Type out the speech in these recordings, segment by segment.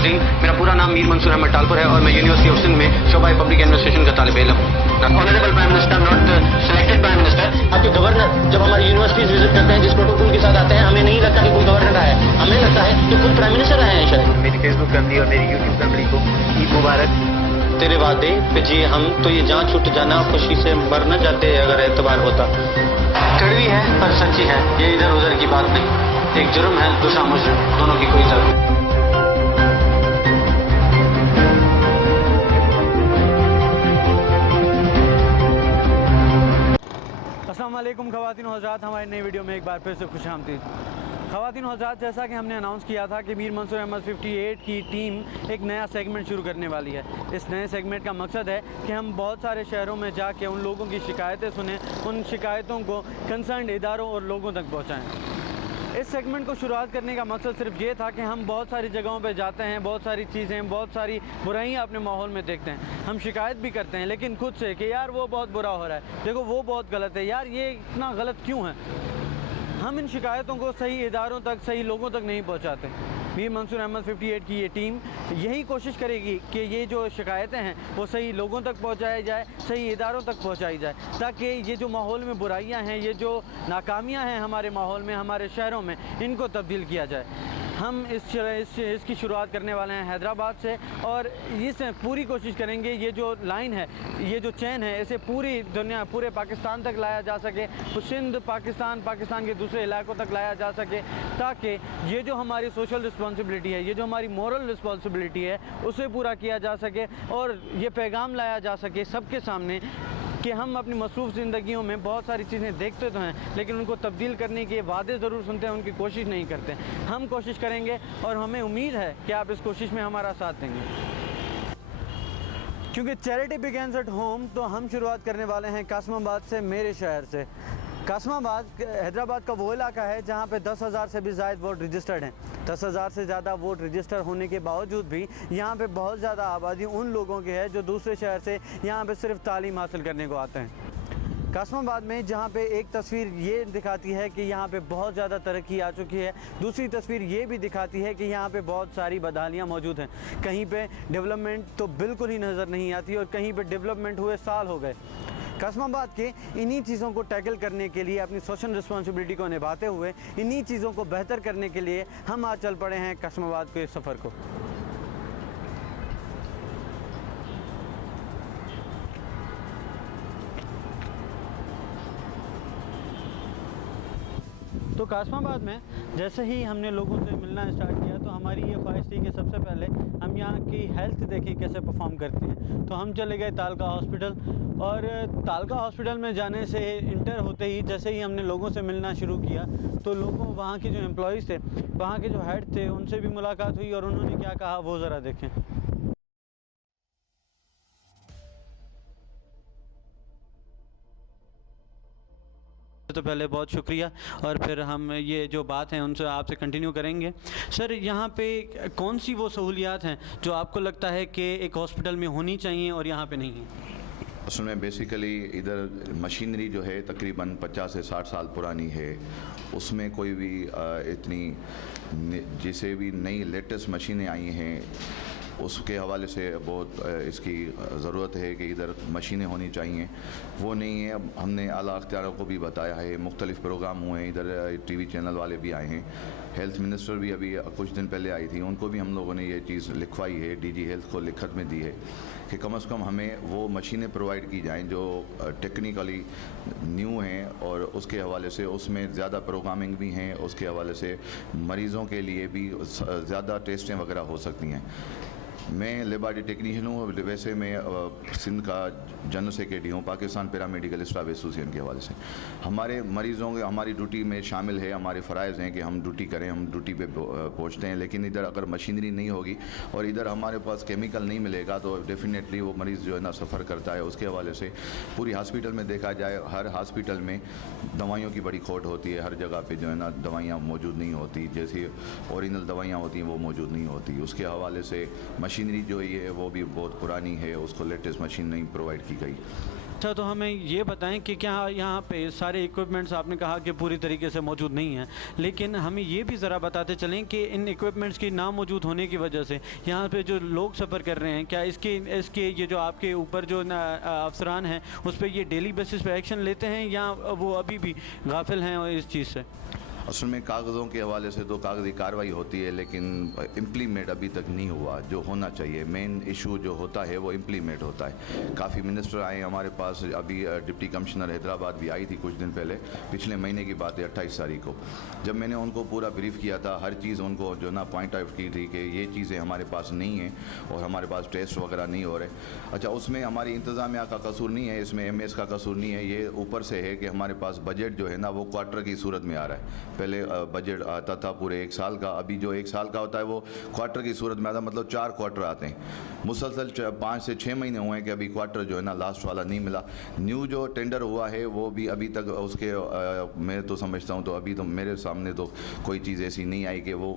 मेरा पूरा नाम मीर मंसूर अहमद टालपुर है और मैं यूनिवर्सिटी ऑफ सिंध में शोबा पब्लिक एडमिनिस्ट्रेशन का तालिब इल्म हूँ। Honourable prime minister, not selected prime minister. आपके गवर्नर जब हमारी यूनिवर्सिटीज विजिट करते हैं, जिस प्रोटोकॉल के साथ आते हैं, हमें नहीं लगता कि कोई गवर्नर आया है, हमें लगता है कि खुद प्राइम मिनिस्टर आए हैं शायद। मेरी फेसबुक फैमिली और मेरी यूट्यूब फैमिली को ईद मुबारक। तेरे वादे पे जी हम तो ये जान छूट जाना, खुशी से मर न जाते अगर एतबार होता। कड़वी है पर सच्ची है, ये इधर उधर की बात नहीं। एक जुर्म है, दूसरा मुजरिम, दोनों की कोई जरूरत नहीं। अस्सलाम वालेकुम ख़वातीन व हज़रात, हमारी नई वीडियो में एक बार फिर से खुशामदीद। ख़वातीन व हज़रात, जैसा कि हमने अनाउंस किया था कि मीर मंसूर अहमद 58 की टीम एक नया सेगमेंट शुरू करने वाली है। इस नए सेगमेंट का मकसद है कि हम बहुत सारे शहरों में जाके उन लोगों की शिकायतें सुनें, उन शिकायतों को कंसर्न इदारों और लोगों तक पहुँचाएँ। इस सेगमेंट को शुरुआत करने का मकसद सिर्फ ये था कि हम बहुत सारी जगहों पे जाते हैं, बहुत सारी चीज़ें, बहुत सारी बुराइयां अपने माहौल में देखते हैं, हम शिकायत भी करते हैं लेकिन खुद से कि यार वो बहुत बुरा हो रहा है, देखो वो बहुत गलत है, यार ये इतना गलत क्यों है। हम इन शिकायतों को सही इदारों तक, सही लोगों तक नहीं पहुँचाते। मीर मंसूर अहमद 58 की ये टीम यही कोशिश करेगी कि ये जो शिकायतें हैं वो सही लोगों तक पहुंचाई जाए, सही इदारों तक पहुंचाई जाए, ताकि ये जो माहौल में बुराइयां हैं, ये जो नाकामियां हैं हमारे माहौल में, हमारे शहरों में, इनको तब्दील किया जाए। हम इसकी शुरुआत करने वाले हैं हैदराबाद से और इसे पूरी कोशिश करेंगे ये जो लाइन है, ये जो चैन है, इसे पूरी दुनिया, पूरे पाकिस्तान तक लाया जा सके, सिंध, पाकिस्तान के दूसरे इलाकों तक लाया जा सके, ताकि ये जो हमारी सोशल रिस्पॉन्सिबिलिटी है, ये जो हमारी मोरल रिस्पॉन्सिबिलिटी है, उसे पूरा किया जा सके और ये पैगाम लाया जा सके सबके सामने कि हम अपनी मसरूफ़ ज़िंदगियों में बहुत सारी चीज़ें देखते तो हैं लेकिन उनको तब्दील करने के वादे ज़रूर सुनते हैं, उनकी कोशिश नहीं करते। हम कोशिश करेंगे और हमें उम्मीद है कि आप इस कोशिश में हमारा साथ देंगे। क्योंकि चैरिटी बिगेन्स एट होम, तो हम शुरुआत करने वाले हैं कासमाबाद से, मेरे शहर से। कासमाबाद हैदराबाद का वो इलाका है जहाँ पे 10,000 से भी ज़्यादा वोट रजिस्टर्ड हैं। 10,000 से ज़्यादा वोट रजिस्टर होने के बावजूद भी यहाँ पे बहुत ज़्यादा आबादी उन लोगों की है जो दूसरे शहर से यहाँ पे सिर्फ तालीम हासिल करने को आते हैं। कासमाबाद में जहाँ पे एक तस्वीर ये दिखाती है कि यहाँ पे बहुत ज़्यादा तरक्की आ चुकी है, दूसरी तस्वीर ये भी दिखाती है कि यहाँ पे बहुत सारी बदहालियाँ मौजूद हैं। कहीं पे डेवलपमेंट तो बिल्कुल ही नज़र नहीं आती और कहीं पे डेवलपमेंट हुए साल हो गए। कासमाबाद के इन्हीं चीज़ों को टैकल करने के लिए, अपनी सोशल रिस्पॉन्सिबिलिटी को निभाते हुए, इन्हीं चीज़ों को बेहतर करने के लिए हम आज चल पड़े हैं कासमाबाद के सफ़र को। तो कासमाबाद में जैसे ही हमने लोगों से मिलना स्टार्ट किया तो हमारी ये ख्वाहिश थी कि सबसे पहले हम यहाँ की हेल्थ देखें कैसे परफॉर्म करती हैं। तो हम चले गए तालका हॉस्पिटल और तालका हॉस्पिटल में जाने से इंटर होते ही जैसे ही हमने लोगों से मिलना शुरू किया तो लोगों, वहाँ के जो एम्प्लॉयज़ थे, वहाँ के जो हेड थे, उनसे भी मुलाकात हुई और उन्होंने क्या कहा वो ज़रा देखें। तो पहले बहुत शुक्रिया और फिर हम ये जो बात है उनसे आपसे कंटिन्यू करेंगे। सर, यहाँ पे कौन सी वो सहूलियात हैं जो आपको लगता है कि एक हॉस्पिटल में होनी चाहिए और यहाँ पे नहीं है? उसमें बेसिकली इधर मशीनरी जो है तकरीबन 50 से 60 साल पुरानी है, उसमें कोई भी इतनी जिसे भी नई लेटेस्ट मशीनें आई हैं उसके हवाले से बहुत इसकी ज़रूरत है कि इधर मशीनें होनी चाहिए, वो नहीं है। अब हमने आला अख्तियारों को भी बताया है, मुख्तलिफ़ प्रोग्राम हुए हैं, इधर टीवी चैनल वाले भी आए हैं, हेल्थ मिनिस्टर भी अभी कुछ दिन पहले आई थी, उनको भी हम लोगों ने ये चीज़ लिखवाई है, डीजी हेल्थ को लिखत में दी है कि कम से कम हमें वो मशीनें प्रोवाइड की जाएं जो टेक्निकली न्यू हैं और उसके हवाले से उसमें ज़्यादा प्रोग्रामिंग भी हैं, उसके हवाले से मरीज़ों के लिए भी ज़्यादा टेस्टें वगैरह हो सकती हैं। मैं लेबार्टरी टेक्नीशियन हूँ, वैसे मैं सिंध का जनरल सेक्रेटरी हूँ पाकिस्तान पैरामेडिकल स्टाफ एसोसिएशन के हवाले से। हमारे मरीज़ों के हमारी ड्यूटी में शामिल है, हमारे फ़राइज़ हैं कि हम ड्यूटी करें, हम ड्यूटी पे पहुँचते हैं, लेकिन इधर अगर मशीनरी नहीं होगी और इधर हमारे पास केमिकल नहीं मिलेगा तो डेफिनेटली वो मरीज़ जो है ना सफ़र करता है। उसके हवाले से पूरी हॉस्पिटल में देखा जाए, हर हॉस्पिटल में दवाइयों की बड़ी खोट होती है, हर जगह पर जो है ना दवाइयाँ मौजूद नहीं होती, जैसी ओरिजिनल दवाइयाँ होती हैं वो मौजूद नहीं होती। उसके हवाले से मशीनरी जो ये है वो भी बहुत पुरानी है, उसको लेटेस्ट मशीन नहीं प्रोवाइड की गई। अच्छा, तो हमें ये बताएं कि क्या यहाँ पे सारे इक्विपमेंट्स आपने कहा कि पूरी तरीके से मौजूद नहीं हैं, लेकिन हमें ये भी ज़रा बताते चलें कि इन इक्विपमेंट्स की ना मौजूद होने की वजह से यहाँ पे जो लोग सफ़र कर रहे हैं, क्या इसके ये जो आपके ऊपर जो अफसरान हैं उस पर ये डेली बेसिस पे एक्शन लेते हैं या वो अभी भी गाफिल हैं इस चीज़ से? असल में कागज़ों के हवाले से तो कागज़ी कार्रवाई होती है, लेकिन इम्प्लीमेंट अभी तक नहीं हुआ जो होना चाहिए। मेन इशू जो होता है वो इम्प्लीमेंट होता है। काफ़ी मिनिस्टर आए हमारे पास, अभी डिप्टी कमिश्नर हैदराबाद भी आई थी कुछ दिन पहले, पिछले महीने की बात है 28 तारीख को, जब मैंने उनको पूरा ब्रीफ किया था, हर चीज़ उनको जो ना पॉइंट आउट की थी कि ये चीज़ें हमारे पास नहीं हैं और हमारे पास टेस्ट वगैरह नहीं हो रहे। अच्छा, उसमें हमारी इंतज़ामिया का कसूर नहीं है, इसमें MS का कसूर नहीं है, ये ऊपर से है कि हमारे पास बजट जो है ना वो क्वार्टर की सूरत में आ रहा है। पहले बजट आता था पूरे 1 साल का, अभी जो 1 साल का होता है वो क्वार्टर की सूरत में आता है, मतलब 4 क्वार्टर आते हैं। मुसलसल 5 से 6 महीने हुए हैं कि अभी क्वार्टर जो है ना लास्ट वाला नहीं मिला। न्यू जो टेंडर हुआ है वो भी अभी तक उसके मैं तो समझता हूँ तो अभी तो मेरे सामने तो कोई चीज़ ऐसी नहीं आई कि वो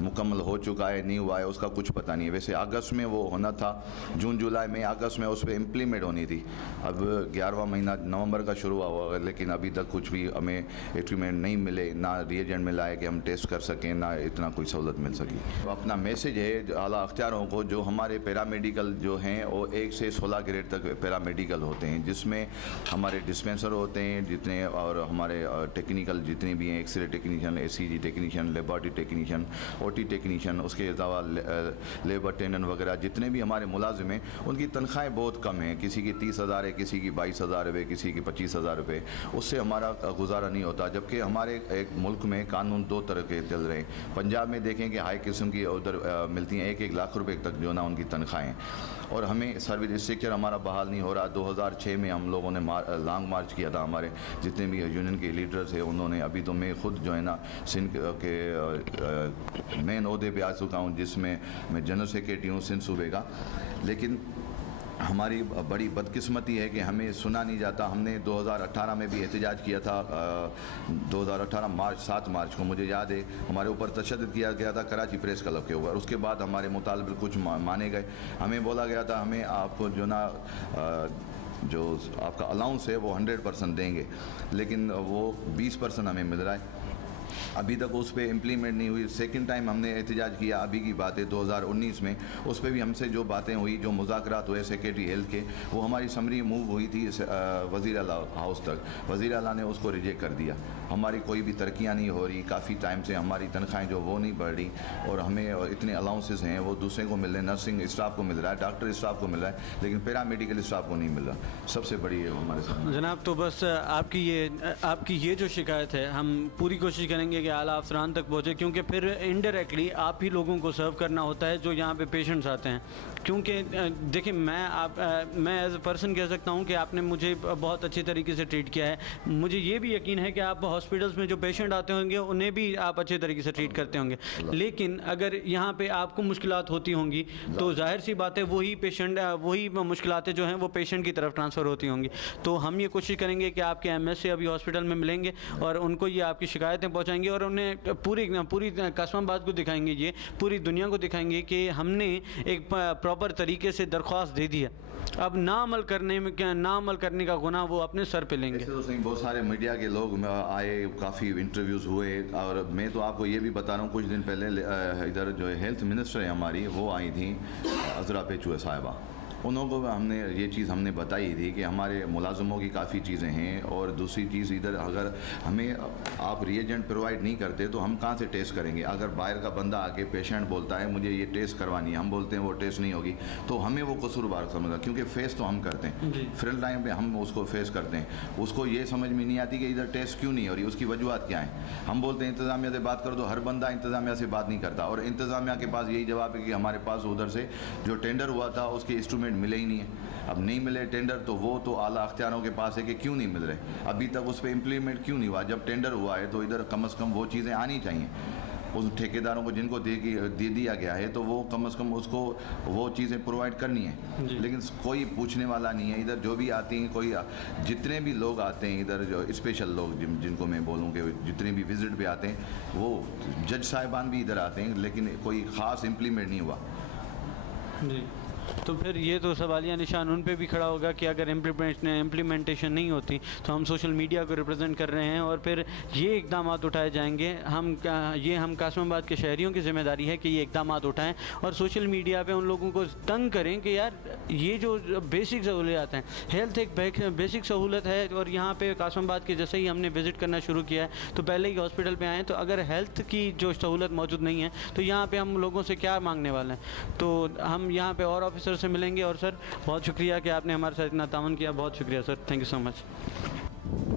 मुकम्मल हो चुका है, नहीं हुआ है, उसका कुछ पता नहीं है। वैसे अगस्त में वो होना था, जून जुलाई में, अगस्त में उस पर इम्प्लीमेंट होनी थी। अब 11वां महीना नवंबर का शुरू हुआ, लेकिन अभी तक कुछ भी हमें इक्विपमेंट नहीं मिले, ना रिएजेंट मिला है कि हम टेस्ट कर सकें, ना इतना कोई सहूलत मिल सकी। अपना मैसेज है आला अख्तियारों को, जो हमारे पैरामेडिकल जो हैं वो 1 से 16 ग्रेड तक पैरामेडिकल होते हैं, जिसमें हमारे डिस्पेंसर होते हैं जितने, और हमारे टेक्निकल जितने भी हैं, X-ray technician, ECG technician, laboratory technician, OT technician, उसके अलावा लेबर टेंडन वगैरह जितने भी हमारे मुलाजिम हैं, उनकी तनख्वाहें बहुत कम हैं। किसी की 30,000 है, किसी की 22,000 रुपये, किसी की 25,000 रुपये, उससे हमारा गुजारा नहीं होता। जबकि हमारे एक मुल्क में कानून 2 तरह के चल रहे हैं। पंजाब में देखें कि हाई किस्म की उधर मिलती हैं 1-1 लाख रुपए तक जो ना उनकी तनख्वाहें, और हमें सर्विस स्ट्रक्चर हमारा बहाल नहीं हो रहा। 2006 में हम लोगों ने लॉन्ग मार्च किया था, हमारे जितने भी यूनियन के लीडर्स हैं उन्होंने। अभी तो मैं खुद जो है ना सिंध के मेन ओहदे पे आ चुका हूँ, जिसमें मैं जनरल सेक्रेटरी हूँ सिंध सूबे का, लेकिन हमारी बड़ी बदकिस्मती है कि हमें सुना नहीं जाता। हमने 2018 में भी एहतजाज किया था, 2018 7 मार्च को मुझे याद है, हमारे ऊपर तशद्दुद किया गया था कराची प्रेस क्लब के ऊपर। उसके बाद हमारे मुतालबे कुछ माने गए, हमें बोला गया था हमें आपको जो ना जो आपका अलाउंस है वो 100% देंगे, लेकिन वो 20% हमें मिल रहा है। अभी तक उस पर इम्प्लीमेंट नहीं हुई। सेकंड टाइम हमने एहतजाज किया, अभी की बात है 2019 में, उस पर भी हमसे जो बातें हुई, जो मुज़ाकरात हुए सेक्रेटरी हेल्थ के, वो हमारी समरी मूव हुई थी वज़ीर आला हाउस तक। वज़ीर आला ने उसको रिजेक्ट कर दिया। हमारी कोई भी तरक्कियाँ नहीं हो रही, काफ़ी टाइम से हमारी तनख्वाहें जो वो नहीं बढ़ रही, और हमें इतने अलाउंसेस हैं वो दूसरे को मिल रहे हैं, नर्सिंग स्टाफ को मिल रहा है, डॉक्टर स्टाफ को मिल रहा है, लेकिन पैरामेडिकल स्टाफ को नहीं मिल रहा। सबसे बड़ी है हमारे सामने। जनाब, तो बस आपकी ये जो शिकायत है, हम पूरी कोशिश करेंगे कि आला अफसरान तक पहुँचे, क्योंकि फिर इनडायरेक्टली आप ही लोगों को सर्व करना होता है जो यहाँ पे पेशेंट्स आते हैं। क्योंकि देखिए, मैं एज ए पर्सन कह सकता हूँ कि आपने मुझे बहुत अच्छी तरीके से ट्रीट किया है। मुझे ये भी यकीन है कि आप हॉस्पिटल्स में जो पेशेंट आते होंगे उन्हें भी आप अच्छे तरीके से ट्रीट करते होंगे, लेकिन अगर यहाँ पे आपको मुश्किलात होती होंगी तो जाहिर सी बात है वही मुश्किलातें जो हैं वो पेशेंट की तरफ ट्रांसफ़र होती होंगी। तो हम ये कोशिश करेंगे कि आपके MS से अभी हॉस्पिटल में मिलेंगे और उनको ये आपकी शिकायतें पहुँचाएंगे और उन्हें पूरी कस्माबाद को दिखाएंगे, ये पूरी दुनिया को दिखाएंगे कि हमने एक प्रॉपर तरीके से दरख्वास्त दे दी है। अब ना अमल करने का गुनाह वो अपने सर पे लेंगे। ऐसे तो सही बहुत सारे मीडिया के लोग आए, काफ़ी इंटरव्यूज़ हुए, और मैं तो आपको ये भी बता रहा हूँ, कुछ दिन पहले इधर जो हेल्थ मिनिस्टर है हमारी, वो आई थी अजरा पेचुए साहिबा। उनको हमने ये चीज़ हमने बताई थी कि हमारे मुलाजमों की काफ़ी चीज़ें हैं, और दूसरी चीज़ इधर अगर हमें आप रिएजेंट प्रोवाइड नहीं करते तो हम कहाँ से टेस्ट करेंगे। अगर बाहर का बंदा आके पेशेंट बोलता है मुझे ये टेस्ट करवानी है, हम बोलते हैं वो टेस्ट नहीं होगी, तो हमें वो कसूरवार समझा, क्योंकि फेस तो हम करते हैं, फ्रंट लाइन पे हम उसको फेस करते हैं। उसको ये समझ में नहीं आती कि इधर टेस्ट क्यों नहीं हो रही, उसकी वजूहत क्या है। हम बोलते हैं इंतज़ामिया से बात कर दो, हर बंदा इंतज़ामिया से बात नहीं करता, और इंतज़ामिया के पास यही जवाब है कि हमारे पास उधर से जो टेंडर हुआ था उसके इंस्ट्रूमेंट मिले ही नहीं है। अब नहीं मिले टेंडर तो वो तो आला अख्तियारों के पास है कि क्यों नहीं मिल रहे, अभी तक उस पर इम्प्लीमेंट क्यों नहीं हुआ। जब टेंडर हुआ है तो इधर कम से कम वो चीज़ें आनी चाहिए उस ठेकेदारों को जिनको दे दिया गया है, तो वो कम से कम उसको वो चीज़ें प्रोवाइड करनी है। लेकिन कोई पूछने वाला नहीं है। इधर जो भी आती हैं, कोई जितने भी लोग आते हैं इधर, जो स्पेशल लोग जिनको मैं बोलूँ कि जितने भी विज़िट पे आते हैं, वो जज साहिबान भी इधर आते हैं, लेकिन कोई ख़ास इम्प्लीमेंट नहीं हुआ। जी, तो फिर ये तो सवालिया निशान उन पे भी खड़ा होगा कि अगर इम्प्लीमेंटेशन नहीं होती तो हम सोशल मीडिया को रिप्रेजेंट कर रहे हैं और फिर ये इकदाम उठाए जाएंगे। हम कासमाबाद के शहरियों की ज़िम्मेदारी है कि ये इकदाम उठाएं और सोशल मीडिया पे उन लोगों को तंग करें कि यार ये जो बेसिक सहूलियात हैं, हेल्थ एक बेसिक सहूलत है और यहाँ पे कासमाबाद के जैसे ही हमने विज़िट करना शुरू किया है तो पहले ही हॉस्पिटल पे आएँ, तो अगर हेल्थ की जो सहूलत मौजूद नहीं है तो यहाँ पे हम लोगों से क्या मांगने वाले हैं। तो हम यहाँ पे और ऑफिसर से मिलेंगे। और सर बहुत शुक्रिया कि आपने हमारे साथ इतना तावन किया, बहुत शुक्रिया sir, thank you so much.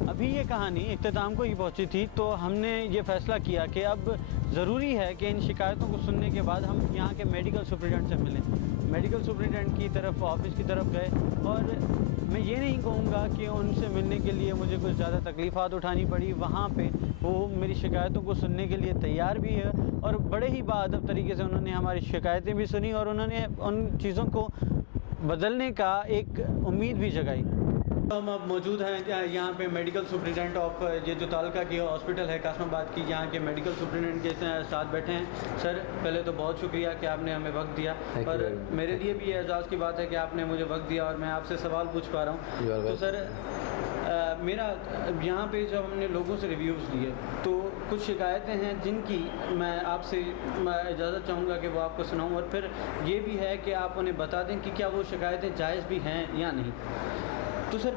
अभी ये कहानी इख्तिताम को ही पहुंची थी तो हमने ये फ़ैसला किया कि अब ज़रूरी है कि इन शिकायतों को सुनने के बाद हम यहाँ के मेडिकल सुपरिटेंडेंट से मिलें। मेडिकल सुपरिटेंडेंट की तरफ ऑफिस की तरफ गए और मैं ये नहीं कहूँगा कि उनसे मिलने के लिए मुझे कुछ ज़्यादा तकलीफ़ात उठानी पड़ी। वहाँ पे वो मेरी शिकायतों को सुनने के लिए तैयार भी है और बड़े ही बाअदब तरीके से उन्होंने हमारी शिकायतें भी सुनी और उन्होंने उन चीज़ों को बदलने का एक उम्मीद भी जगाई। हम अब मौजूद हैं यहाँ पे मेडिकल सुपरिटेंडेंट ऑफ ये जो तालका की हॉस्पिटल है कासमाबाद की, यहाँ के मेडिकल सुपरिटेंडेंट के साथ बैठे हैं। सर पहले तो बहुत शुक्रिया कि आपने हमें वक्त दिया और मेरे लिए भी ये एजाज़ की बात है कि आपने मुझे वक्त दिया और मैं आपसे सवाल पूछ पा रहा हूँ। तो सर मेरा यहाँ पे जब हमने लोगों से रिव्यूज़ लिए तो कुछ शिकायतें हैं जिनकी मैं आपसे इजाज़त चाहूँगा कि वो आपको सुनाऊँ और फिर ये भी है कि आप उन्हें बता दें कि क्या वो शिकायतें जायज़ भी हैं या नहीं। तो सर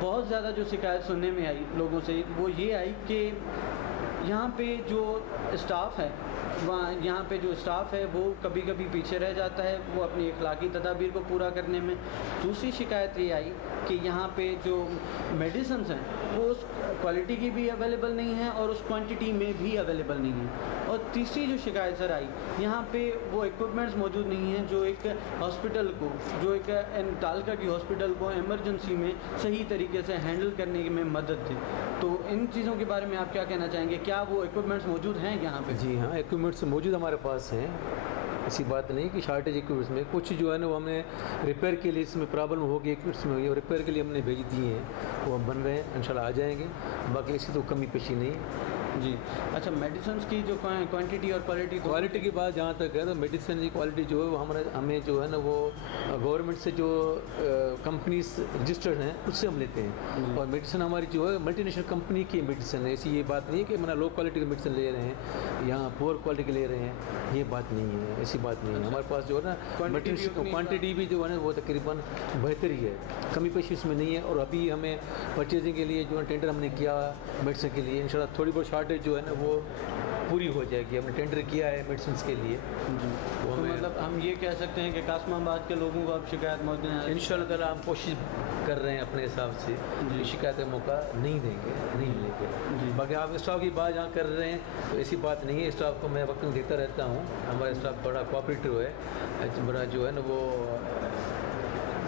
बहुत ज़्यादा जो शिकायत सुनने में आई लोगों से वो ये आई कि यहाँ पे जो स्टाफ है यहाँ पे जो स्टाफ है वो कभी कभी पीछे रह जाता है वो अपनी अखलाकी तदाबीर को पूरा करने में। दूसरी शिकायत ये आई कि यहाँ पे जो मेडिसिन्स हैं वो उस क्वालिटी की भी अवेलेबल नहीं है और उस क्वांटिटी में भी अवेलेबल नहीं है। और तीसरी जो शिकायत सर आई, यहाँ पे वो इक्विपमेंट्स मौजूद नहीं हैं जो एक हॉस्पिटल को, जो एक तालका की हॉस्पिटल को इमरजेंसी में सही तरीके से हैंडल करने में मदद दे। तो इन चीज़ों के बारे में आप क्या कहना चाहेंगे, क्या वो इक्विपमेंट्स मौजूद हैं यहाँ पे? जी हाँ, इक्विपमेंट्स मौजूद हमारे पास हैं, ऐसी बात नहीं कि शार्टेज इक्विपमेंट्स में। कुछ जो है ना वो हमने रिपेयर के लिए, इसमें प्रॉब्लम होगी इक्विपमेंट्स में हुई और रिपेयर के लिए हमने भेज दिए हैं, वो हम बन रहे हैं, इंशाल्लाह आ जाएंगे। बाकी ऐसी तो कमी पेशी नहीं जी। अच्छा, मेडिसिन की जो क्वांटिटी और क्वालिटी की बात जहाँ तक है तो मेडिसिन की क्वालिटी जो है वो हमें जो है ना वो गवर्नमेंट से जो कंपनीज रजिस्टर्ड हैं उससे हम लेते हैं और मेडिसिन हमारी जो है मल्टीनेशनल कंपनी की मेडिसिन है। ऐसी ये बात नहीं है कि मैंने लो क्वालिटी की मेडिसिन ले रहे हैं, यहाँ पुअर क्वालिटी की ले रहे हैं, ये बात नहीं है, ऐसी बात नहीं है। हमारे पास जो है ना क्वान्टिटी भी जो है ना वो तकरीबन बेहतर ही है, कमी पेशी इसमें नहीं है। और अभी हमें परचेजिंग के लिए जो है टेंडर हमने किया मेडिसिन के लिए, इंशाल्लाह थोड़ी बहुत शार्टेज जो है ना वो पूरी हो जाएगी। हमने टेंडर किया है मेडिसिन के लिए। तो मतलब हम ये कह सकते हैं कि कासमाबाद के लोगों को अब शिकायत मौजूद है। इंशाल्लाह ताला हम कोशिश कर रहे हैं अपने हिसाब से शिकायत का मौका नहीं देंगे, नहीं मिलेंगे। बाकी आप स्टाफ की बात जहाँ कर रहे हैं तो ऐसी बात नहीं है, स्टाफ को मैं वक्त में देता रहता हूँ। हमारा स्टाफ बड़ा कोऑपरेटिव है, बड़ा जो है ना वो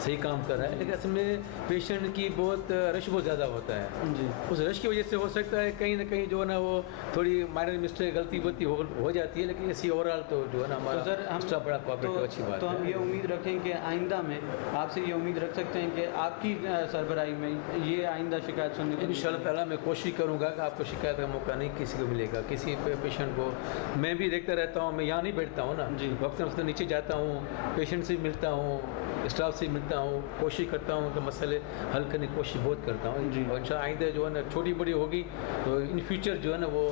सही काम कर रहा है। लेकिन असल में पेशेंट की बहुत रश बहुत ज़्यादा होता है जी। उस रश की वजह से हो सकता है कहीं ना कहीं जो है ना वो थोड़ी माइनर मिस्टेक गलती हो जाती है, लेकिन ऐसी ओवरऑल तो जो है ना हमारा तो स्टाफ बड़ा कोऑपरेटिव, अच्छी बात है। तो हम ये उम्मीद रखें कि आइंदा में आपसे ये उम्मीद रख सकते हैं कि आपकी सरबराही में ये आइंदा शिकायत सुनने को इंशाल्लाह ताला मैं कोशिश करूँगा कि आपको शिकायत का मौका नहीं किसी को मिलेगा, किसी पेशेंट को। मैं भी देखता रहता हूँ, मैं यहाँ नहीं बैठता हूँ ना जी, वक्त नीचे जाता हूँ, पेशेंट से मिलता हूँ, स्टाफ से मिलता हूँ, कोशिश करता हूँ कि मसले हल करने की कोशिश बहुत करता हूँ जी। और इंशाल्लाह आइंदा जो है ना छोटी बड़ी होगी तो इन फ्यूचर जो है ना वो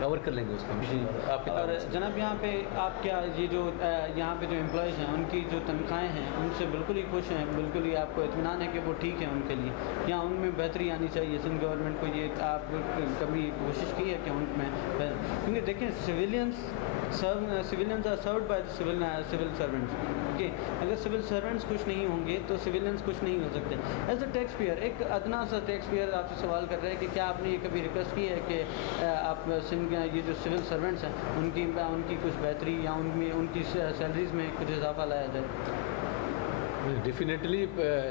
कवर कर लेंगे उसको जी। और जनाब यहाँ पे आप क्या ये जो यहाँ पे जो एम्प्लॉयज़ हैं उनकी जो तनख्वाहें हैं उनसे बिल्कुल ही खुश हैं, बिल्कुल ही आपको इत्मीनान है कि वो ठीक है उनके लिए, या उनमें बेहतरी आनी चाहिए? सिंध गवर्नमेंट को ये आप कभी कोशिश की है कि उनमें, क्योंकि देखें civilians are served by civil servants, okay. अगर सिविल सर्वेंट्स खुश नहीं होंगे तो सिविलियंस खुश नहीं हो सकते। एज अ टैक्स पेयर, एक अदना सा टैक्स पेयर आपसे सवाल कर रहे हैं कि क्या आपने ये कभी रिक्वेस्ट की है कि आप ये जो सिविल सर्वेंट्स हैं उनकी कुछ बेहतरी या उनमें उनकी सैलरीज़ में कुछ इजाफा लाया जाए? डेफिनेटली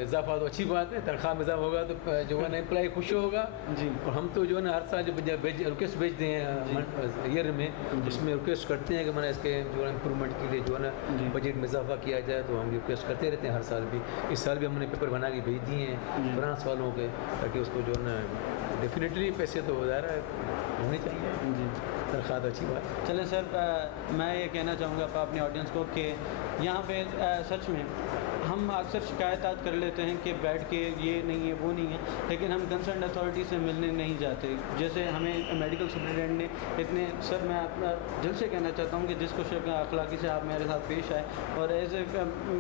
इजाफा तो अच्छी बात है, तनख्वाह में इजाफा होगा तो जो है ना एम्प्लॉय खुश होगा जी। और हम तो जो है ना हर साल जब रिक्वेस्ट भेजते हैं ईयर में, उसमें रिक्वेस्ट करते हैं कि मैंने इसके जो है इम्प्रूवमेंट के लिए जो है ना बजट में इजाफा किया जाए, तो हम रिक्वेस्ट करते रहते हैं हर साल भी। इस साल भी हमने पेपर बना के भेज दिए हैं फ्रांस वालों के, ताकि उसको जो है ना डेफिनेटली पैसे तो ज़्यादा होने चाहिए जी, तनख्वाह तो अच्छी बात। चलें सर, मैं ये कहना चाहूँगा अपने ऑडियंस को कि यहाँ पे सच में हम अक्सर शिकायत कर लेते हैं कि बैठ के ये नहीं है वो नहीं है, लेकिन हम कंसर्न अथॉरिटी से मिलने नहीं जाते। जैसे हमें मेडिकल सुपरिटेंडेंट ने इतने, सर मैं दिल से कहना चाहता हूँ कि जिसको अखलाकी से आप मेरे साथ पेश आए, और एज ए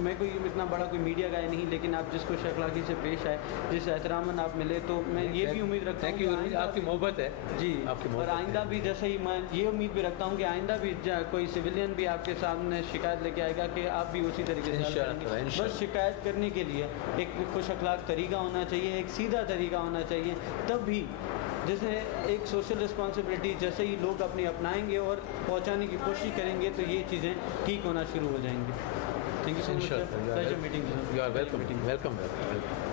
मैं कोई इतना बड़ा कोई मीडिया गाय नहीं, लेकिन आप जिसको अखलाकी से पेश आए, जिस एहतरामन आप मिले, तो मैं ये भी उम्मीद रखता हूँ कि आपकी मोहब्बत है जी आपकी और मोहब्बत आइंदा भी जैसे ही मैं ये उम्मीद भी रखता हूँ कि आइंदा भी कोई सिविलियन भी आपके सामने शिकायत लेके आएगा कि आप भी उसी तरीके से हल करेंगे। इंशाअल्लाह। बस शिकायत करने के लिए एक खुश अखलाक तरीका होना चाहिए, एक सीधा तरीका होना चाहिए, तब भी जैसे एक सोशल रिस्पॉन्सिबिलिटी जैसे ही लोग अपनी अपनाएंगे और पहुंचाने की कोशिश करेंगे तो ये चीज़ें ठीक होना शुरू हो जाएंगी। Thank you so much sir, pleasure meeting. You are welcome welcome welcome.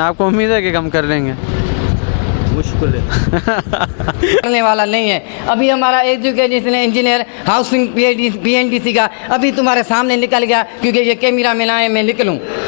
आपको उम्मीद है कि कम कर लेंगे? मुश्किल है करने वाला नहीं है। अभी हमारा एजुकेशन इंजीनियर हाउसिंग PNDC का अभी तुम्हारे सामने निकल गया, क्योंकि ये कैमरा में लाए मैं निकलूं।